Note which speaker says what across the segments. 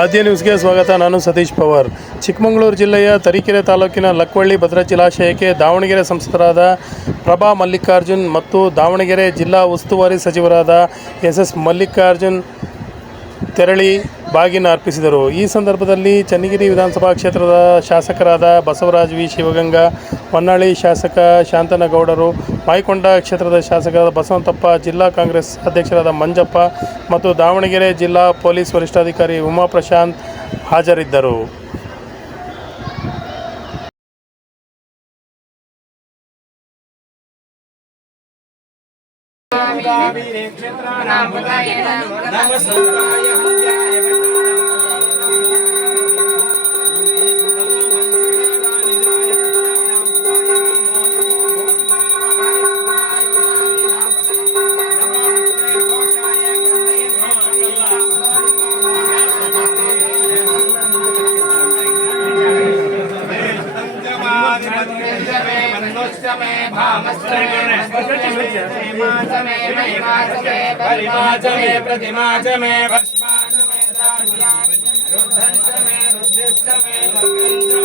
Speaker 1: ಆದ್ಯ ನ್ಯೂಸ್ಗೆ ಸ್ವಾಗತ. ನಾನು ಸತೀಶ್ ಪವಾರ್. ಚಿಕ್ಕಮಗಳೂರು ಜಿಲ್ಲೆಯ ತರೀಕೆರೆ ತಾಲೂಕಿನ ಲಕ್ವಳ್ಳಿ ಭದ್ರಾ ಜಲಾಶಯಕ್ಕೆ ದಾವಣಗೆರೆ ಸಂಸದರಾದ ಪ್ರಭಾ ಮಲ್ಲಿಕಾರ್ಜುನ್ ಮತ್ತು ದಾವಣಗೆರೆ ಜಿಲ್ಲಾ ಉಸ್ತುವಾರಿ ಸಚಿವರಾದ ಎಸ್ ಎಸ್ ಮಲ್ಲಿಕಾರ್ಜುನ್ ತೆರಳಿ ಬಾಗಿನ ಅರ್ಪಿಸಿದರು. ಈ ಸಂದರ್ಭದಲ್ಲಿ ಚನ್ನಗಿರಿ ವಿಧಾನಸಭಾ ಕ್ಷೇತ್ರದ ಶಾಸಕರಾದ ಬಸವರಾಜ್ ವಿ. ಶಿವಗಂಗಾ, ಹೊನ್ನಾಳಿ ಶಾಸಕ ಶಾಂತನಗೌಡರು ಮಾಯಕೊಂಡ ಕ್ಷೇತ್ರದ ಶಾಸಕರಾದ ಬಸವಂತಪ್ಪ, ಜಿಲ್ಲಾ ಕಾಂಗ್ರೆಸ್ ಅಧ್ಯಕ್ಷರಾದ ಮಂಜಪ್ಪ ಮತ್ತು ದಾವಣಗೆರೆ ಜಿಲ್ಲಾ ಪೊಲೀಸ್ ವರಿಷ್ಠಾಧಿಕಾರಿ ಉಮಾ ಪ್ರಶಾಂತ್ ಹಾಜರಿದ್ದರು
Speaker 2: परिमाचमे प्रतिमाचमे भस्माचमे रुद्धञ्चमे रुद्धिश्चमे वर्गञ्चमे श्रद्धाचमे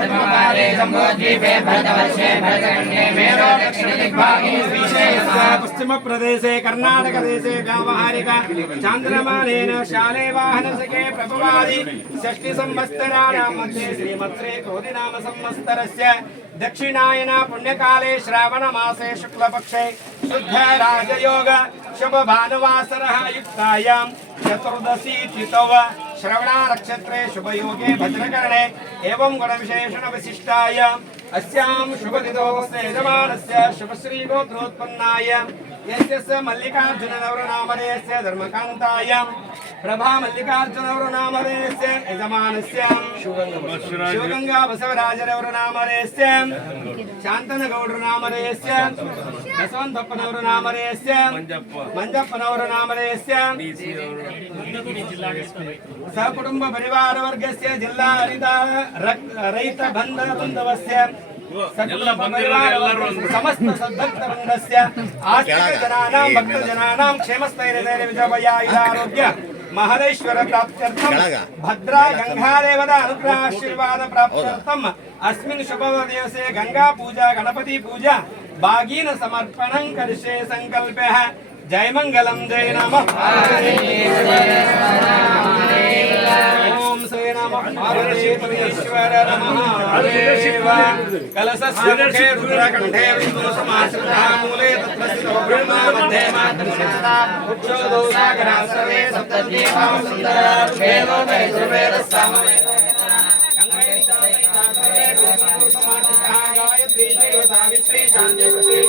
Speaker 2: पद्मपादे सम्भोद्वीपे भरतवर्षे भरतखण्डे मेरो दक्षिणदिग्भागे पश्चिमप्रदेशे कर्णाटकदेशे व्यावहारिक चान्द्रमानेन शाले वाहनसखे प्रभवादि षष्टिसंवत्सराणां मध्ये श्रीमत्रे क्रोधिनाम संवत्सरस्य दक्षिणायन पुण्यकाले श्रावणमासे शुक्लपक्षे शुद्ध राजयोग शुभ शुभभानुवासरः युक्तायां चतुर्दशी तिथौ श्रवणा नक्षत्रे शुभयोगे भद्रकरणे एवं गुणविशेषणविशिष्टाय अस्यां शुभदितोऽस्य यजमानस्य शुभश्रीगोत्रोत्पन्नाय यस्य मल्लिकार्जुननवरनामधेयस्य धर्मकान्ताय प्रभा मल्लिकार्जुनवरनामधेयस्य यजमानस्य शिवगङ्गा बसवराजनवरनामधेयस्य शान्तनगौडरनामधेयस्य ಯಶವಂತಪ್ಪನವರು ನಾಮಧೇಯಸ್ಯ ಮಂಜಪ್ಪನವರು ನಾಮಧೇಯಸ್ಯ ಸಕುಟುಂಬ ಪರಿವಾರ ವರ್ಗಸ್ಯ ಜಿಲ್ಲಾ ರೈತ ರೈತ ಬಂಧ ಬಂಧವಸ್ಯ ಸಮಸ್ತ ಸದ್ಭಕ್ತ ಬಂಧಸ್ಯ ಆಸ್ತಿಕ ಜನಾನಾಂ ಭಕ್ತ ಜನಾನಾಂ ಕ್ಷೇಮಸ್ಥೈರ್ಯ ಧೈರ್ಯ ವಿಜಯ ಇದಾರೋಗ್ಯ ಮಹದೇಶ್ವರ ಪ್ರಾಪ್ತ್ಯರ್ಥಂ ಭದ್ರಾ ಗಂಗಾದೇವದ ಅನುಗ್ರಹ ಆಶೀರ್ವಾದ ಪ್ರಾಪ್ತ್ಯರ್ಥಂ ಅಸ್ಮಿನ್ ಶುಭ ದಿವಸೆ ಗಂಗಾ ಪೂಜಾ ಗಣಪತಿ ಪೂಜಾ भागीन समर्पणं करिष्ये सङ्कल्पः जय मङ्गलं जय नमः ॐ श्री नमः पार्वतीश्वर नमः देव कलशस्य मुखे रुद्रकण्ठे विष्णुसमाश्रितः मूले तत्र स्थितो ब्रह्मा मध्ये मातृशता उक्षोदौ सागराः सर्वे सप्तद्वीपाः सुन्दरा वेदो वैश्ववेदः Sunday.